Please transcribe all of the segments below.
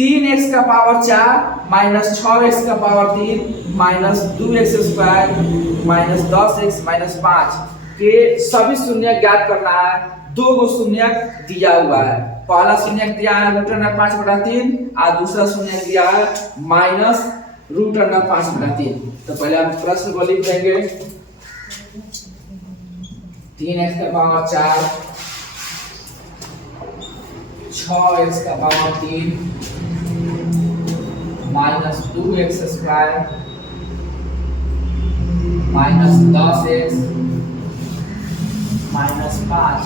3x का power 4 minus 6x का power 3 minus 2x square minus 10x minus 5 के सभी शून्य ज्ञात करना है। दो गो शून्य दिया हुआ है। पहला शून्य दिया है √5/3 और दूसरा शून्य दिया है माइनस √5/3। तो पहले हम प्रश्न को लिख देंगे। 3x का पावर 4 6x का power 3 minus 2x square minus 10x minus 5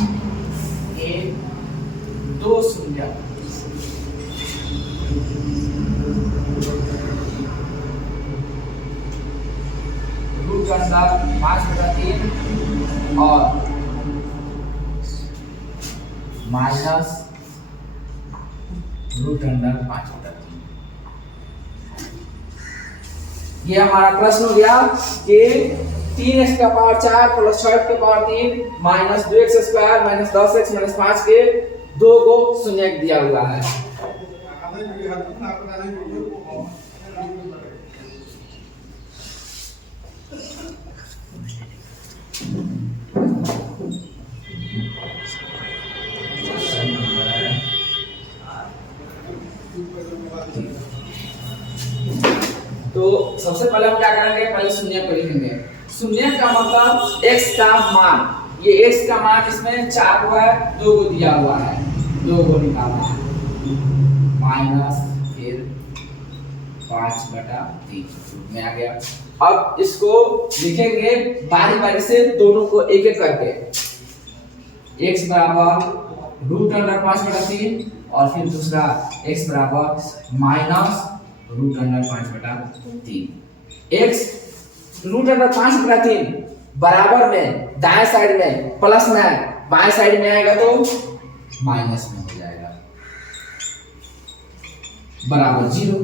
ये दो शून्य √5/3 और माइनस √5/3। ये हमारा प्रश्न हो गया कि 3x का पावर 4 प्लस 6x का power 3 minus 2x square minus 10x minus 5 के दो गो शून्य दिया हुआ है। तो सबसे पहले हम क्या करेंगे, पहले शून्य को लिखेंगे। शून्य का मतलब x का मान, ये x का मान इसमें 4 हुआ है, 2 को दिया हुआ है, 2 को निकालना है माइनस फिर 5/3 में आ गया। अब इसको लिखेंगे बारी बारी से दोनों को एक एक करके। x बराबर √5/3 और फिर दूसरा x बराबर माइनस √5/3। x √5/3 बराबर में दाएं साइड में प्लस में, बाएं साइड में आएगा तो माइनस में हो जाएगा बराबर 0।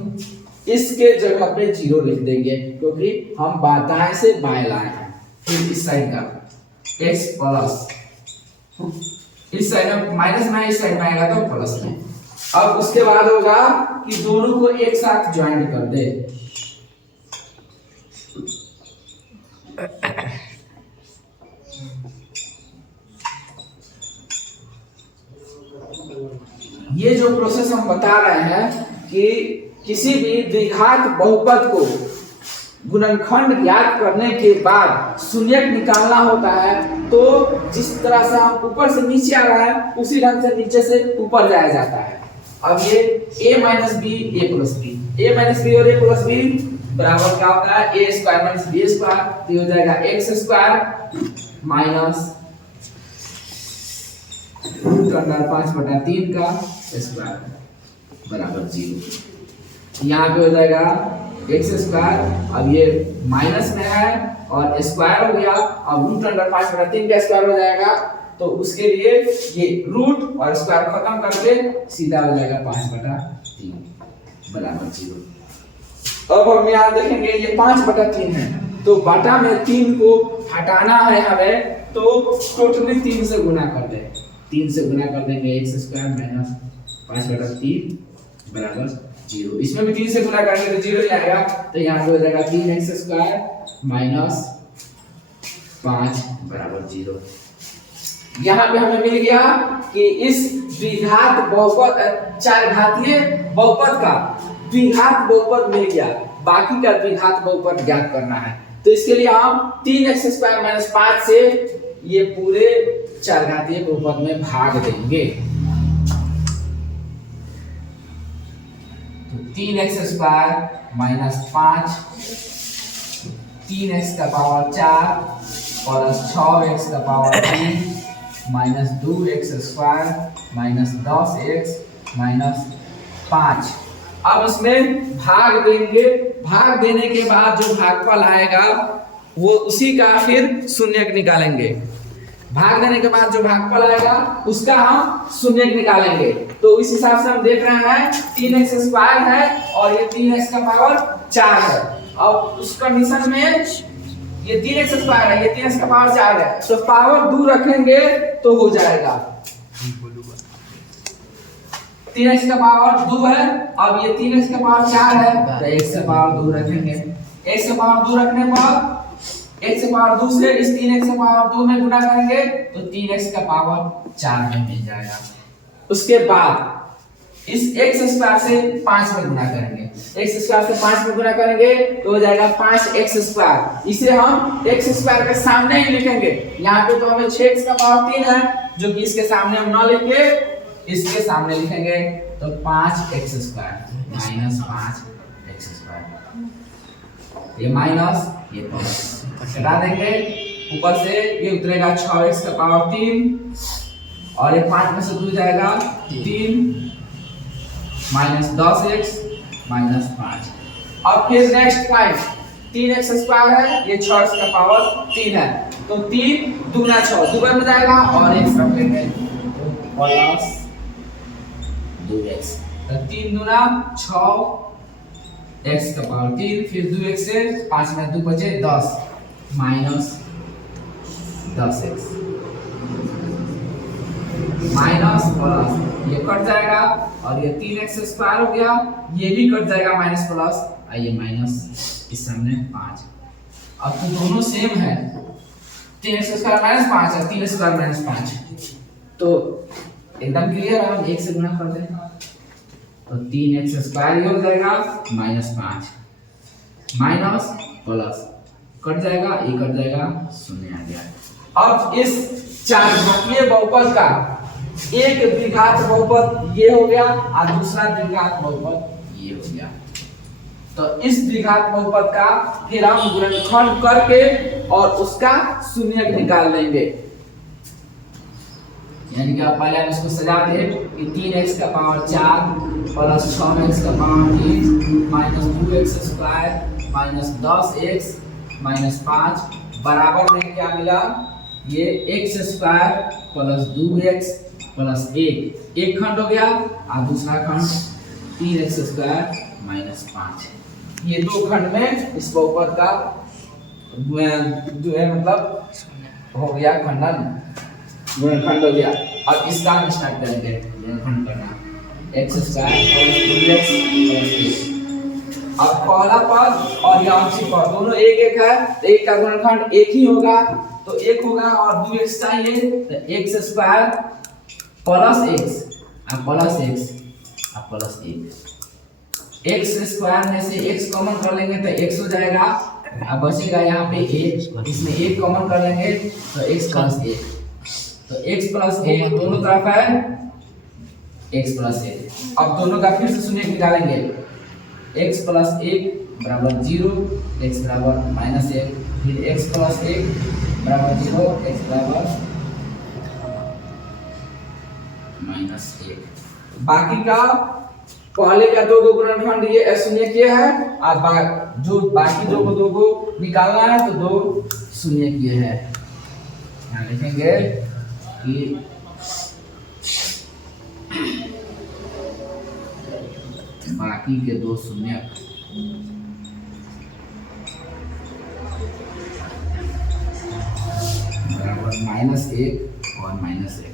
इसके जगह पे 0 लिख देंगे क्योंकि हम दाएं से बाएं लाए हैं। फिर इस साइड का x प्लस, इस साइड में माइनस में, इस साइड में आएगा तो प्लस में। अब उसके बाद होगा कि दोनों को एक साथ ज्वाइन कर दे। ये जो प्रोसेस हम बता रहे हैं कि किसी भी द्विघात बहुपद को गुणनखंड ज्ञात करने के बाद शून्यक निकालना होता है, तो जिस तरह से हम ऊपर से नीचे आ रहा है उसी ढंग से नीचे से ऊपर जाया जाता है। अब ये a minus b a plus b, a minus b और a प्लस बी बराबर क्या होता है, a square minus b square, तो हो जाएगा x स्क्वायर माइनस √5/3 का स्क्वायर बराबर 0। यहाँ पे हो जाएगा x स्क्वायर, अब ये माइनस में है और स्क्वायर हो गया, अब √5/3 का स्क्वायर हो जाएगा, तो उसके लिए ये रूट और स्क्वायर खत्म करके सीधा हो जाएगा 5/3 बराबर 0। अब हम यहाँ देखेंगे ये 5/3 है, तो बटा में 3 को हटाना है हमें, तो टोटली 3 से गुना कर दे। 3 से गुना कर देंगे x स्क्वायर माइनस 5/3 बराबर 0। इसमें भी 3 से गुना करेंगे तो 0 ही आएगा, तो यहाँ पे हो जाएगा 3x स्क्वायर माइनस 5 बराबर 0। यहाँ पे हमें मिल गया कि इस द्विघात बहुपद, चार घातीय बहुपद का द्विघात बहुपद मिल गया। बाकी का द्विघात बहुपद ज्ञात करना है, तो इसके लिए हम 3x स्क्वायर माइनस 5 से ये पूरे चार घातीय बहुपद में भाग देंगे। तो 3x स्क्वायर माइनस 5 3x का पावर 4 प्लस 6x का power 3 minus 2x square minus 10x minus 5। अब इसमें भाग देंगे। भाग देने के बाद जो भागफल आएगा वो उसी का फिर शून्यक निकालेंगे। भाग देने के बाद जो भागफल आएगा उसका हम शून्यक निकालेंगे। तो इस हिसाब से हम देख रहे हैं 3x स्क्वायर है और ये 3x का पावर 4 है। अब उस कंडीशन में ये 3x स्क्वायर है, ये 3x का पावर 4 है, तो पावर दूर रखेंगे तो हो जाएगा। 3x का पावर 2 है, अब ये 3x का पावर 4 है, तो x का पावर 2 रखेंगे। x का पावर 2 रखने पर x का पावर 2 से इस 3x का पावर 2 में गुणा करेंगे तो 3x का पावर 4 में मिल जाएगा। उसके बाद इस x स्क्वायर से 5 में गुणा करेंगे, x स्क्वायर से 5 में गुणा करेंगे तो हो जाएगा 5x स्क्वायर। इसे हम x स्क्वायर के सामने ही लिखेंगे। यहाँ पे तो हमें 6x का पावर 3 है जो कि इसके सामने हम ना लिख के इसके सामने लिखेंगे, तो 5x square minus 5x square, ये माइनस ये प्लस हटा देंगे। ऊपर से ये उतरेगा 6x का पावर 3 और ये 5 में से 2 जाएगा 3 माइनस 10x माइनस 5। अब फिर नेक्स्ट पॉइंट 3x स्क्वायर है, ये 6x का पावर 3 है, तो 3 दूना 6 दोबारा में जाएगा और x रख लेंगे प्लस 2x, तो 3 दूना 6 x का पावर 3, फिर 2x से 5 में 2 बचे 10 माइनस 10x माइनस प्लस ये कट जाएगा और ये 3x स्क्वायर हो गया, ये भी कट जाएगा माइनस प्लस, ये माइनस इस सामने 5। अब तो दोनों सेम है, 3x स्क्वायर माइनस 5 है, 3 स्क्वायर माइनस 5, तो एकदम क्लियर है। हम 1 से गुणा कर दें तो 3x स्क्वायर ये हो जाएगा माइनस 5 माइनस प्लस कट जाएगा, ये कट जाएगा, शून्य आ गया। अब इस चार घातीय बहुपद का एक द्विघात बहुपद ये हो गया और दूसरा द्विघात बहुपद ये हो गया, तो इस द्विघात बहुपद का फिर हम गुणनखंड करके और उसका शून्य निकाल लेंगे। यानी कि आप पहले हम इसको सजा दें कि 3x का पावर 4 प्लस 6x का power 3 minus 2x square minus 10x minus 5 बराबर में क्या मिला, ये x square plus 2x plus 1 एक खंड हो गया और दूसरा खंड 3x स्क्वायर माइनस 5। ये दो खंड में इस बहुपद का मतलब हो गया खंडन, गुणनखंड हो गया। अब इसका हम स्टार्ट करेंगे गुणनखंड करना, x square plus 2x plus 1। अब पहला पद और ये आंशिक पद दोनों एक एक है, तो एक का गुणनखंड एक ही होगा, तो एक होगा और 2x चाहिए, तो x square plus x plus x plus 1। x square में से x कॉमन कर लेंगे तो x हो जाएगा, अब बचेगा यहाँ पे 1, इसमें 1 कॉमन कर लेंगे तो x प्लस 1, तो x प्लस 1 दोनों तरफ है x प्लस 1। अब दोनों का फिर से शून्य निकालेंगे, x प्लस 1 बराबर 0, x बराबर माइनस 1, फिर x प्लस 1 बराबर 0, x बराबर माइनस 1। बाकी का पहले का दो को गुणनखंड ये शून्य किए हैं, और जो बाकी दो को निकालना है तो 2 शून्य किए हैं। यहाँ लिखेंगे कि बाकी के 2 शून्य बराबर माइनस 1 और माइनस 1।